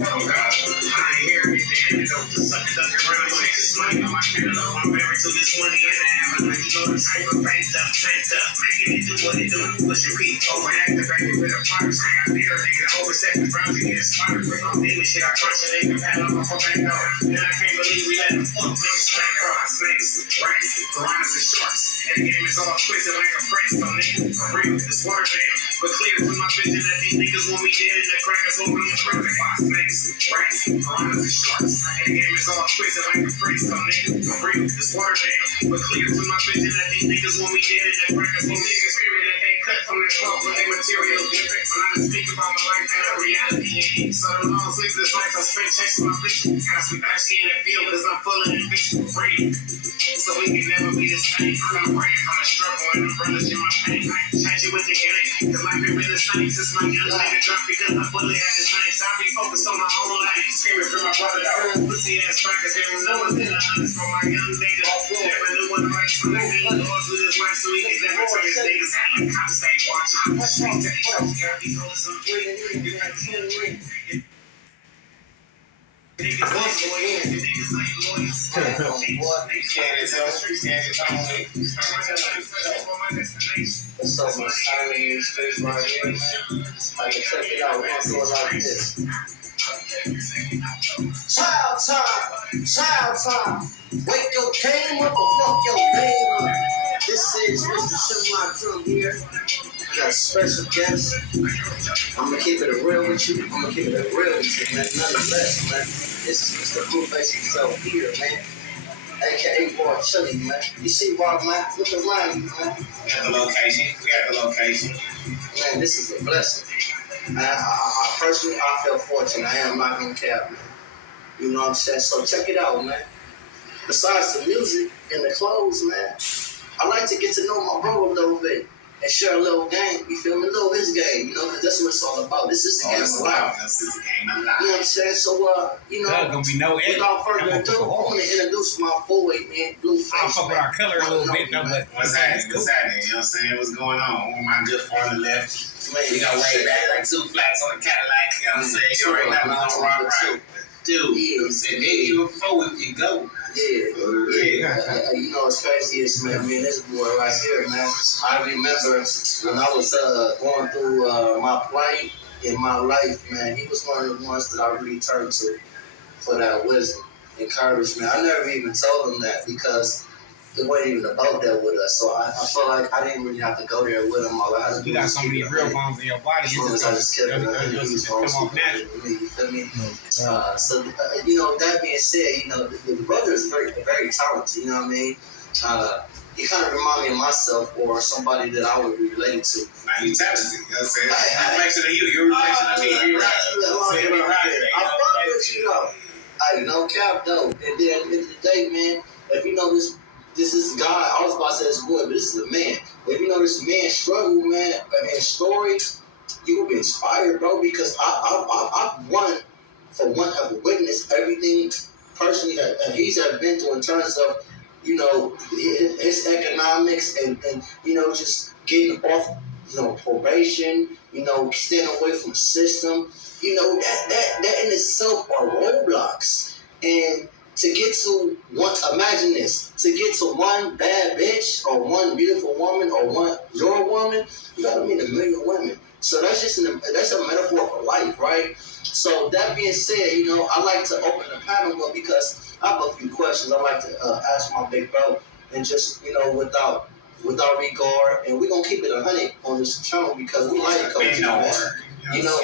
ain't here to get the antidote. The sucker doesn't run on this money on my cantaloupe. I'm married to this money and the avalanche. You know the type of banked up, making it do what it do. Pushing P, overactivated with a virus. I got beer, nigga, overstep the ground to get inspired. Bring on demon shit, I crunch a nigga, pat up off a back door. And I can't believe we let them fuck niggas smack off. Snakes, rats, piranhas, and sharks. And the game is all twisted like a press, so nigga, for real, it's word damn. But clear from my vision that these niggas want me dead and the crackers want me in prison. Snakes, rats, piranhas, and sharks. And the game is all twisted like a press, so nigga, for real, it's word damn. But clear from my vision that these niggas want me dead and the crackers want me in spirit that they cut from the cloth with their material different. When I speak about my life and the reality ain't. So the long sleepless nights I spent chasing my vision. Got some ashy in the field cause I'm full of ambition. Breathe. So we can never be the same. I'm praying for the struggle and the relish in my pain. Change it with the healing. Cause life ain't been the same since my young nigga dropped because my bullet had his name. So I be focused on my own life. Screaming for my brother, the old pussy ass crackers. There was never been a hundred for my young nigga. Never knew what the right for me. Lords with his life so he can never turn his niggas out. Cops stay watching. There's so much silence in these streets right here, man. I can check it out. We're gonna do it like this. Child time. Wake your game up or fuck your game up. This is Mr. Shamrock Drum here. I got a special guest. I'm gonna keep it real with you. Man. Nonetheless, man. This is Mr. Blueface himself here, man. AKA rawchilly, man. You see why, man? Look around you, man. We got the location. Man, this is a blessing. I personally, I feel fortunate. I am not gonna cap, man. You know what I'm saying? So check it out, man. Besides the music and the clothes, man, I like to get to know my bro a little bit and share a little game. You feel me? A little his game, you know, because that's what it's all about. This is the game of life. This is the game of life. You know what I'm saying? So, you know, gonna be no edit. Without further ado, I want to introduce my boy, man, Blueface. I'll fuck with our color a little bit, though, but what's happening? You know what I'm saying? What's going on? On my good part on the left. Man, we got way back like 2 flats on the Cadillac. You know what I'm saying? You already know we don't rock right. Dude, you know what I'm saying? Maybe even 4 if you go. Yeah. You know what's craziest, man? Me and this boy right here, man. I remember when I was going through my plight in my life, man. He was one of the ones that I really turned to for that wisdom, encouragement. I never even told him that because it wasn't even about that with us. So I felt like I didn't really have to go there with him. All I had to do you got so many real bones in your body. You just kept come off naturally. You feel me? So you know, that being said, you know, the brother is very, very talented. You know what I mean? He kind of remind me of myself or somebody that I would be related to. Now you talented. You know what I'm saying? Reflection of you. You're a reflection of me. You're right. I'm fucking with you though. Hey, no cap though. And then at the end of the day, man, if you know this is God. I was about to say this boy, but this is a man. If you know this man's struggle, man, and story, you will be inspired, bro. Because I've have witnessed everything personally that he's been through in terms of, you know, his economics and you know, just getting off, you know, probation, you know, staying away from the system. You know, that in itself are roadblocks. And to get to one, imagine this, to get to one bad bitch or one beautiful woman or one your woman, you gotta meet 1 million women. So that's just that's a metaphor for life, right? So that being said, you know, I like to open the panel up because I have a few questions I like to ask my big bro, and just, you know, without regard, and we're gonna keep it 100 on this channel because we like coaching, man. You know,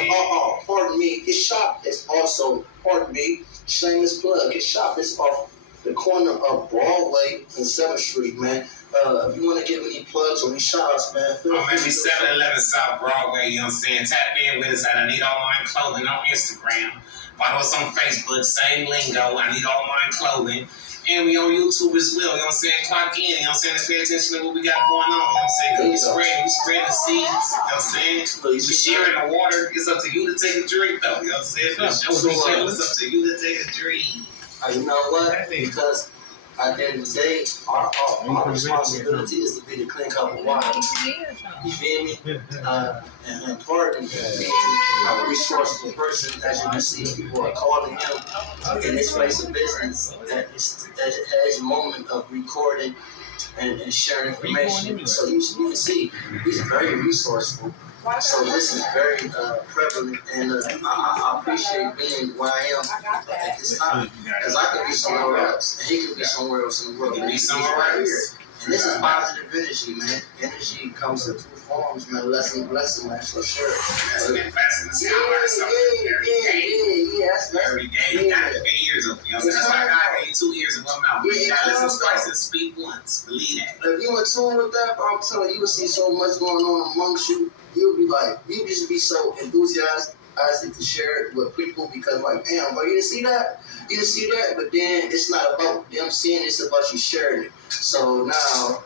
pardon me, his shop is also, pardon me, shameless plug. His shop is off the corner of Broadway and 7th Street, man. If you want to give any plugs or any shout-outs, man, feel free. Maybe 711 South Broadway, you know what I'm saying? Tap in with us at I Need All Mine Clothing on Instagram. Follow us on Facebook, same lingo, I Need All Mine Clothing. And we on YouTube as well, you know what I'm saying? Clock in, you know what I'm saying? Let's pay attention to what we got going on, you know what I'm saying? We spread the seeds, you know what I'm saying? We sharing the water. It's up to you to take a drink, though, you know what I'm saying? It's up to you to take a drink. You know what? Because at the end of the day, our responsibility is to be the clean cup of water. You feel me? And part of being a resourceful person, as you can see, people are calling him in his place of business that has a moment of recording and sharing information. So you can see he's very resourceful. So this is very prevalent, and I appreciate being where I am at this time, because I could be somewhere else, and he could be somewhere else in the world. He's right here. And this is positive energy, man. Energy comes in two forms, man. Blessing, man, for sure. That's been fascinating. That's every day. You gotta get your ears open. You know what I'm saying? That's why God gave you 2 ears and 1 mouth. You gotta listen twice and speak once. Believe that. If you in tune with that, bro, I'm telling you, you will see so much going on amongst you. You'll be like, you just be so enthusiastic to share it with people, because like, damn, bro, you didn't see that? You didn't see that? But then it's not about them seeing it, it's about you sharing it. So now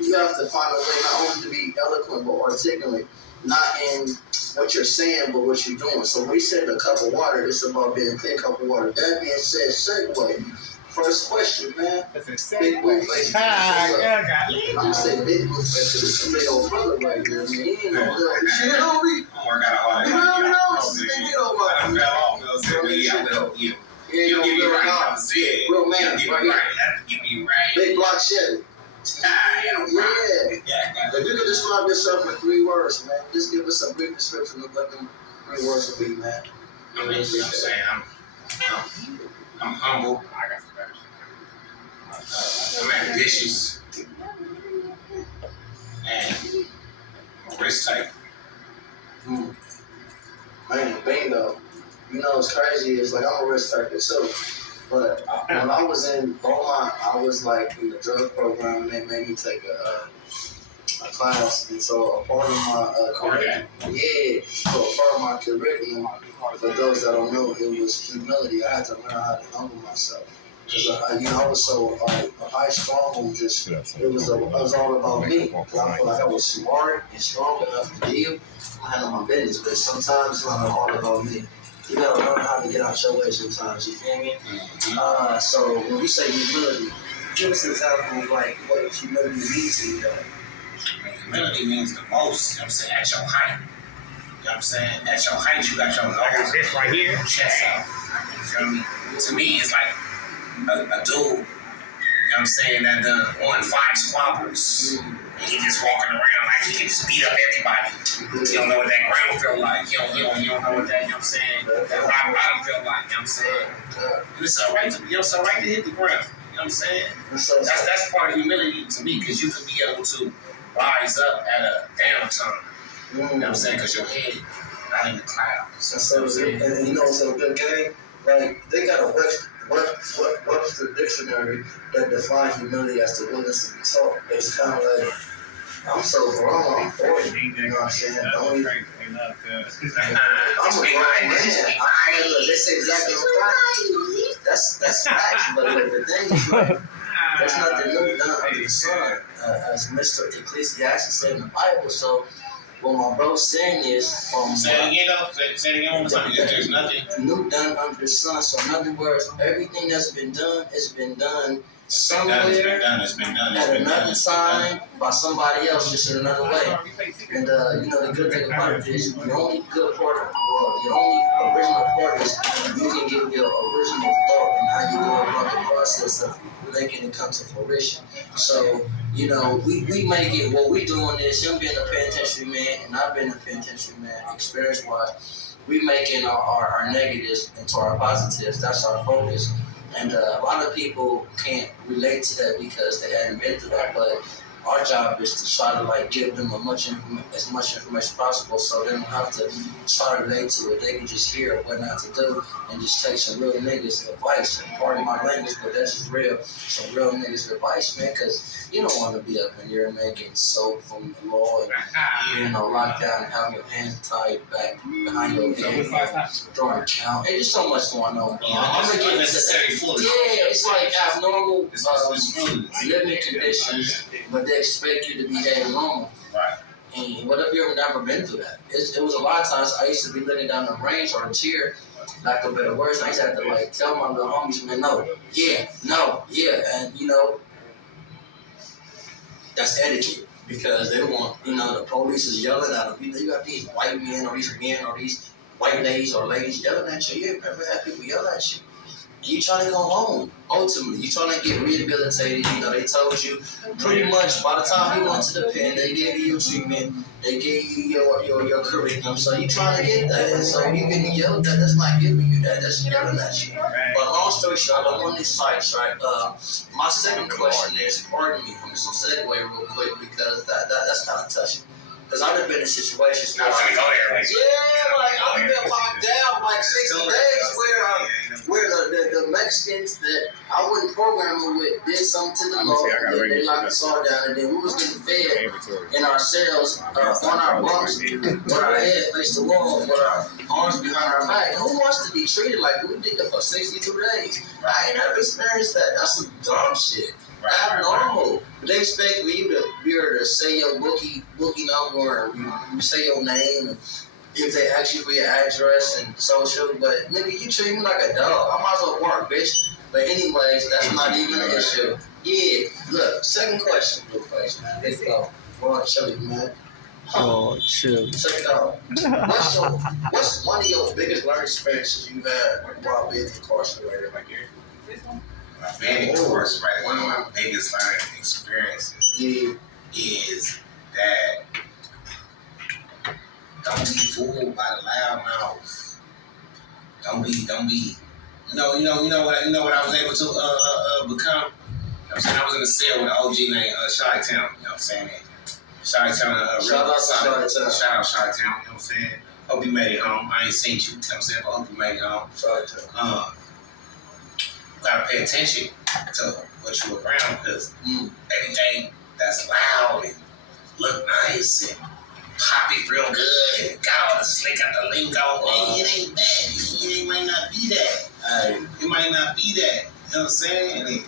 you have to find a way not only to be eloquent but articulate, not in what you're saying but what you're doing. So when we said a cup of water, it's about being a clean cup of water. That being said, segue. First question, man. Big Blueface. I'm gonna say Big Blueface, because this is a big old brother right here. I mean, he ain't no little. You know me? I got a hard time. You give me right. Real man, give me right. Give me right. Big block Chevy. Yeah. If you could describe yourself in 3 words, man, just give us a brief description of what them 3 words would be, man. I mean, I'm saying I'm humble. I got some better. I'm ambitious. And I'm risk type. Man, bingo. You know what's crazy is, like, I'm a risk taker too. But when I was in Beaumont, I was like in the drug program, and they made me take a class. And so a part of my curriculum, so a part of my curriculum, for those that don't know, it was humility. I had to learn how to humble myself. Because I was so high strong, just it was all about me. I felt like I was smart and strong enough to deal. I handle my business, but sometimes it's not all about me. You gotta learn how to get out your way sometimes, you feel me? So when we say humility, give us an example of like what humility means to you, though. Humility means the most, you know what I'm saying, at your height. You know what I'm saying? At your height, you got your nose. I got this right here. Chest out. You feel me? To me, it's like a dude, you know what I'm saying, that done 1 5 squabbles. And he just walking around like he can just beat up everybody. You don't know what that ground feel like. You don't know what that, you know what I'm saying, that rock bottom feel like, you know what I'm saying? And it's alright to, it's alright to hit the ground. You know what I'm saying? That's part of humility to me, because you can be able to rise up at a downtime. You know what I'm saying? Because your head not in the clouds. And you know what's a good game? Like, they got a Webster dictionary that defines humility as the willingness to be taught. It's kind of like, I'm so grown, I'm 40, you know what I'm saying? I'm a grown man. They say exactly what that's facts, but the thing is, like, there's nothing new done under the sun, as Mr. Ecclesiastes said in the Bible. So what my bro's saying is, say it again, though. Say it again one more time. There's nothing new done under the sun. So in other words, everything that's been done has been done somewhere it's been done. at another time by somebody else, just in another way. And you know, the good thing about it is, the only good part, or the only original part is you can give your original thought and how you go about the process of making it come to fruition. So, you know, we make it, what we doing is, him being a penitentiary man and I've been a penitentiary man, experience-wise, we making our negatives into our positives. That's our focus. And a lot of people can't relate to that because they hadn't been through that, but our job is to try to like give them as much information as possible, so they don't have to try to relate to it. They can just hear what not to do and just take some real niggas advice. Pardon my language, but that's just real. Some real niggas advice, man, because you don't want to be up in here, man, getting soaked from the law and locked down and having your hands tied back behind your head, throwing count. Hey, there's so much going on. I'm gonna get into that. Yeah, it's like abnormal living conditions, but they expect you to behave normal. Right. And what if you've never been through that? It was a lot of times I used to be looking down the range or a chair, lack of better words, and I used to have to like tell my little homies, man, no, yeah, no, yeah. And that's etiquette because they want, the police is yelling at them. You got these white men or these white ladies or ladies yelling at you. You ain't never had people yell at you. You trying to go home. Ultimately, you trying to get rehabilitated. They told you pretty much by the time you went to the pen, they gave you your treatment, they gave you your curriculum. So you trying to get that, and so you getting yelled at. That's not giving you that. That's yelling at you. But long story short, I don't want these sites, right? My second question is, pardon me, I'm just gonna segue real quick because that's kind of touching. Because I've been in situations where, I've been locked down like 60 days where the Mexicans that I wasn't programming with did something to the law. They locked us all down, and then we was getting fed in our cells on our bunks with our head faced the wall, with our arms behind our back. Who wants to be treated like we did it for 62 days? I ain't never experienced that. That's some dumb shit. Abnormal. They expect you to be able to say your bookie number or you say your name if they ask you for your address and social, but nigga, you treat me like a dog. I might as well work, bitch. But anyways, that's not even an issue. Yeah, look, second question, Blueface, man. Let's go. Rawchilly, man. Rawchilly. Check it out. What's one of your biggest learning experiences you've had while being incarcerated? My being incarcerated, one of my biggest learning experiences is that don't be fooled by the loud mouth. Don't be. You know what I was able to become. I'm saying I was in a cell with an OG named Chi-Town. You know what I'm saying? Chi-Town. Shout out to Chi-Town. Shout out Chi-Town. You know what I'm saying? Hope you made it home. I ain't seen you. You know what I'm saying? But hope you made it home. Chi-Town. Gotta pay attention to what you around because everything that's loud and look nice and pop it real good and got all the slick out the lingo, it ain't that. It might not be that. It might not be that. You know what I'm saying? And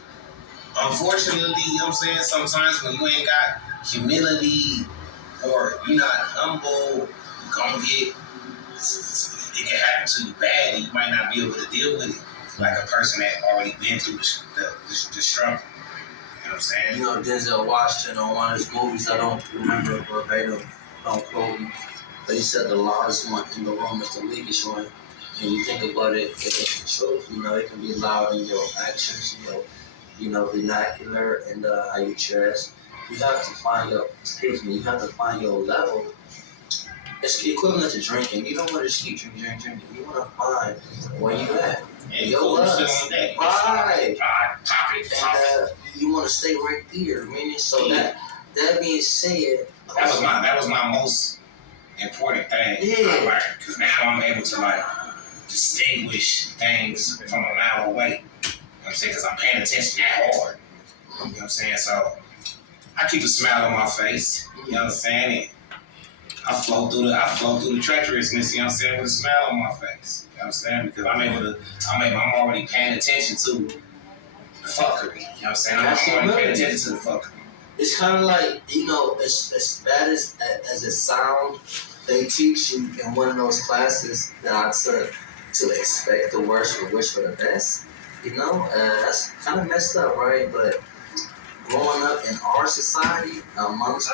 unfortunately, you know what I'm saying? Sometimes when you ain't got humility or you're not humble, you're gonna get, it can happen to you bad and you might not be able to deal with it. Like a person that already been through the struggle. You know what I'm saying? Denzel Washington on one of his movies, I don't remember verbatim, don't quote me, but he said the loudest one in the room is the weakest one. And you think about it, it's the truth. It can be loud in your actions, vernacular and how you dress. You have to find your level. It's equivalent to drinking. You don't want to just keep drinking. You want to find where you at. Yo, right. And you want to stay right there, meaning so that being said, that was my most important thing. Yeah. Because now I'm able to distinguish things from a mile away. You know what I'm saying? Because I'm paying attention that hard. You know what I'm saying? So I keep a smile on my face. You know what I'm saying? And I flow through the treacherousness. You know what I'm saying? With a smile on my face. You know what I'm saying? Because I'm already paying attention to the fuckery. You know what I'm saying? I'm already paying attention to the fuckery. It's kind of like, as bad as it sounds, they teach you in one of those classes that I took to expect the worst but wish for the best. That's kind of messed up, right? But growing up in our society, amongst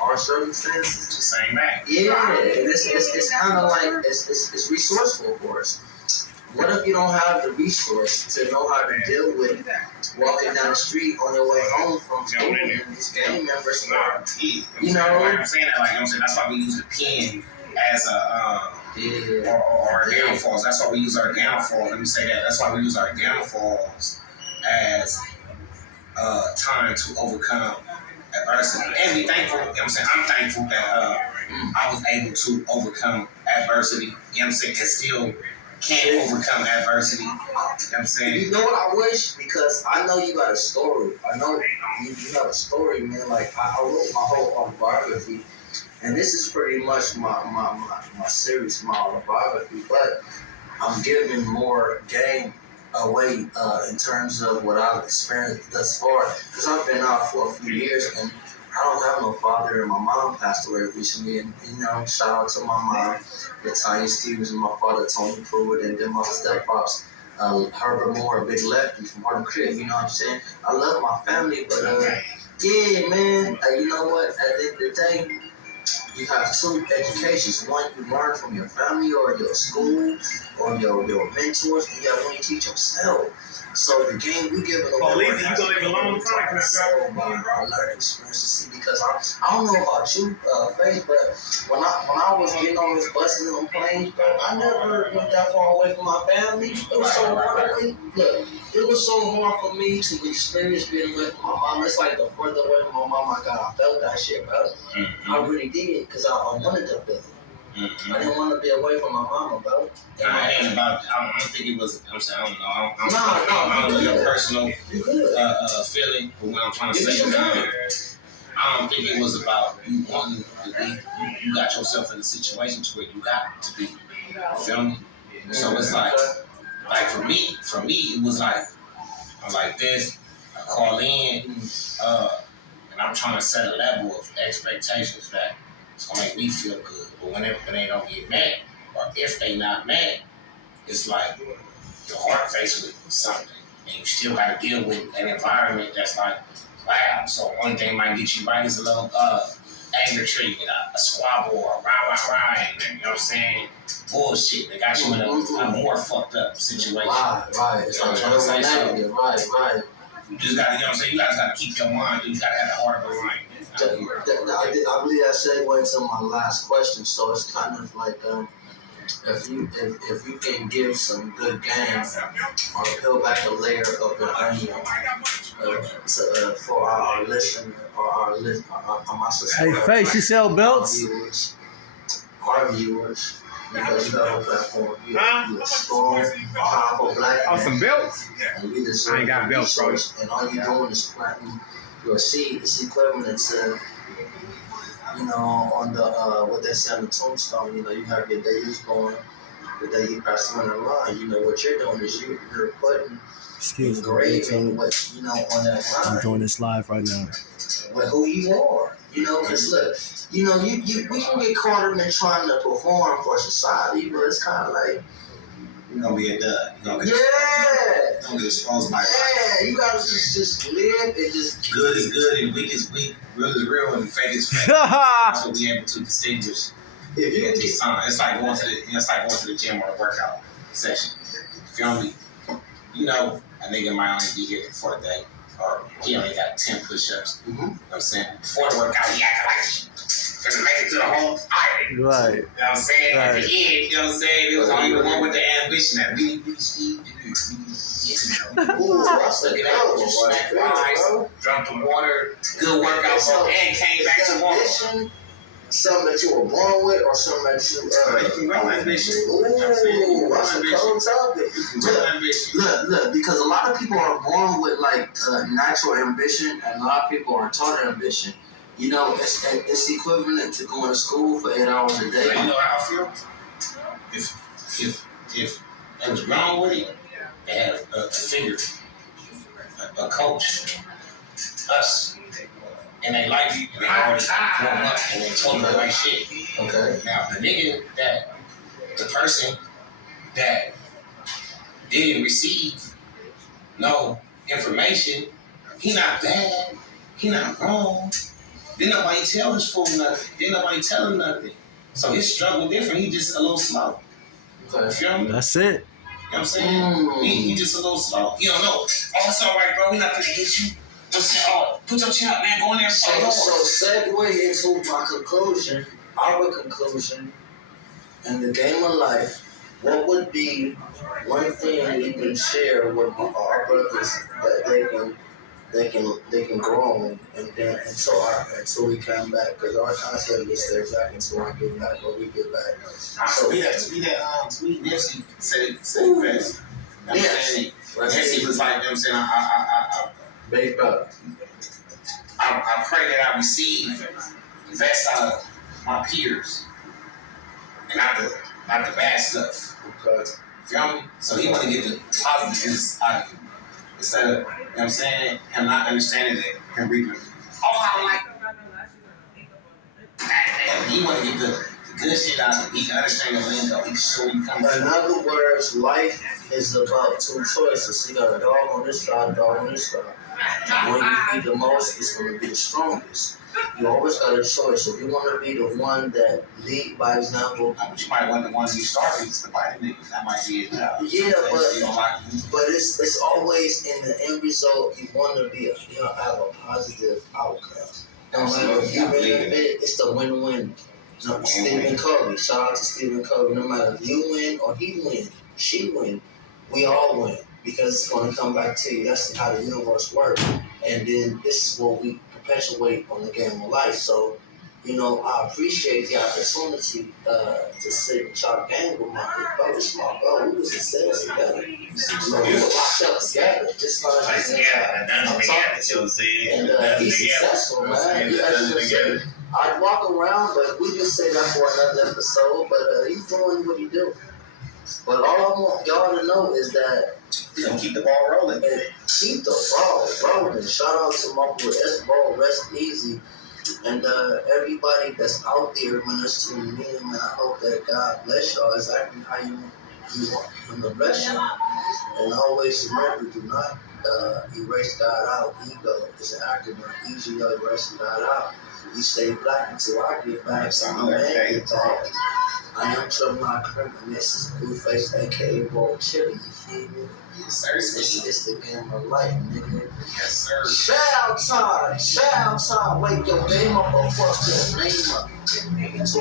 our circumstances, it's the same thing. Yeah, it's kind of like it's resourceful for us. What if you don't have the resource to know how to deal with walking down the street on your way home from school and these gang members? Like I'm saying that, I'm saying that's why we use the pen as or downfalls. That's why we use our downfalls. Let me say that. That's why we use our downfalls as time to overcome adversity. And be thankful. You know what I'm saying? I'm thankful that I was able to overcome adversity. You know what I'm saying? And still can't overcome adversity. You know what I'm saying? You know what I wish? Because I know you got a story. I know you have a story, man. Like, I wrote my whole autobiography, and this is pretty much my series, my autobiography, but I'm giving more game away in terms of what I've experienced thus far. Because I've been out for a few years, and I don't have no father, and my mom passed away recently. And shout out to my mom, Latanya Stevens, and my father, Tony Pruitt, and then my step pops, Herbert Moore, Big Lefty from Harlem Crib. You know what I'm saying? I love my family, but yeah, man. You know what? At the end of the day, you have two educations. One you learn from your family or your school or your mentors, and the other one you teach yourself. So the game we giving away. Lisa, you gonna live a long time? Can I drive our learning experiences. See, because I don't know about you, Faith, but when I was getting on this buses and on planes, bro, I never went that far away from my family. It was so hard away. Look, it was so hard for me to experience being away from my mom. It's like the further away from my mom I got, I felt that shit, bro. I really did, because I wanted to feel it. I didn't want to be away from my mama, bro. I don't think it was. I'm saying, I don't know. I don't know your personal feeling, but what I'm trying to say is, I don't think it was about you wanting to be. You got yourself in a situation where you got to be. You feel me? So it's like for me, it was like I'm like this. I call in, and I'm trying to set a level of expectations that it's gonna make me feel good. But when they don't get mad, or if they not mad, it's like your heart faced with something, and you still got to deal with an environment that's like, wow. So one thing might get you right is a little anger trigger, a squabble, or rah, you know what I'm saying? Bullshit. They got you in a more fucked up situation. Right. It's what I'm trying to say. So, right. you just got to, you know what I'm saying? You guys got to keep your mind. You got to have the heart of a lion. I believe that segues into my last question. So it's kind of like if you can give some good game or peel back a layer of the onion for our listener or my Hey, Face, you sell belts? Our viewers, because you got a platform. You're a strong, powerful black man. Oh, some belts? I ain't got belts, bro. And all you're doing is planting your seed. It's equivalent to, on the what they say on the tombstone. You have your day you born, the day you pass on the line. What you're doing is you're putting engraving what on that line. I'm doing this live right now. With who you are, because look, we can get caught up in trying to perform for society, but it's kind of like. You're gonna be a dud. You're gonna get exposed by you gotta just live and just. Good is good and weak is weak, real is real and fake is fake. So be able to distinguish. If you at this time, it's like going to the gym or a workout session. You feel me? A nigga might only be here for a day, or he only got 10 push-ups. You know what I'm saying? Before the workout, he acted like finna make it to the whole tire. Right. You know what I'm saying? Right. At the end, you know what I'm saying? It was only the one with the ambition that we look at that, smack fries, drunk the water, good workout, and came back tomorrow. Something that you were born with, or something that you you can grow ambition. That's a cool topic. Look, because a lot of people are born with natural ambition, and a lot of people are taught ambition. It's equivalent to going to school for 8 hours a day. You know how I feel? If they was grown with it, they have a figure, a coach, us. And they like you, and they already grown up, and they told them the right shit. Okay. Now, the person that didn't receive no information, he not bad, he not wrong. Didn't nobody tell this fool nothing. Didn't nobody tell him nothing. So his struggle different, he just a little slow. Okay. You feel me? That's it. You know what I'm saying? He just a little slow. You don't know. Oh, it's all right, bro. We not gonna get you. Put your chin up, man. Go in there and fight. So segue into my conclusion, our conclusion, in the game of life. What would be one thing we can share with our brothers that they can grow on, and then until we come back, because our concept is stay back until I get back or we get back. So Tweet Nipsey said best. Nipsey was like, you know what I'm saying? Big brother. I pray that I receive the best out of my peers, and not the bad stuff. Okay. Feel me? So he want to get the positiveness out of you. Instead of, you know what I'm saying, him not understanding that, him reaping. Oh, I don't like He want to get the good shit out of it. He can understand the lingo. He can show you come In other words, life is about two choices. You got a dog on this side, a dog on this side. The one you feed the most is going to be the strongest. You always got a choice. If you want to be the one that lead by example, but you might want the ones you started to fight niggas. That might be it. Yeah, but it's always in the end result. You want to be have a positive outcome. No matter if you win, it's the win-win. No, Stephen Covey. Shout out to Stephen Covey. No matter if you win or he win, she win, we all win because it's going to come back to you. That's how the universe works. And then this is what we perpetuate on the game of life. So, I appreciate the opportunity to sit and talk game with my big brother, small bro. We was in sales together. We were locked up together. Just like I'm talking. And he's successful, man. I'd walk around, but we just say that for another episode. But he's doing what he do. But all I want y'all to know is that keep the ball rolling. Keep the ball rolling. Shout out to my boy S-Ball, rest easy. And everybody that's out there, man, that's tuning in, man, I hope that God bless y'all exactly how you want him to bless you. And always remember, do not erase God out. Ego is an acronym. Easy erasing God out. You stay black until I get back. So my man get back. I am Trouble Not Criminal. This is Blueface, aka rawchilly. You feel me? Yes, sir. It's the game of life, nigga. Yes, sir. Shout time. Wake your name up or fuck your name up. So,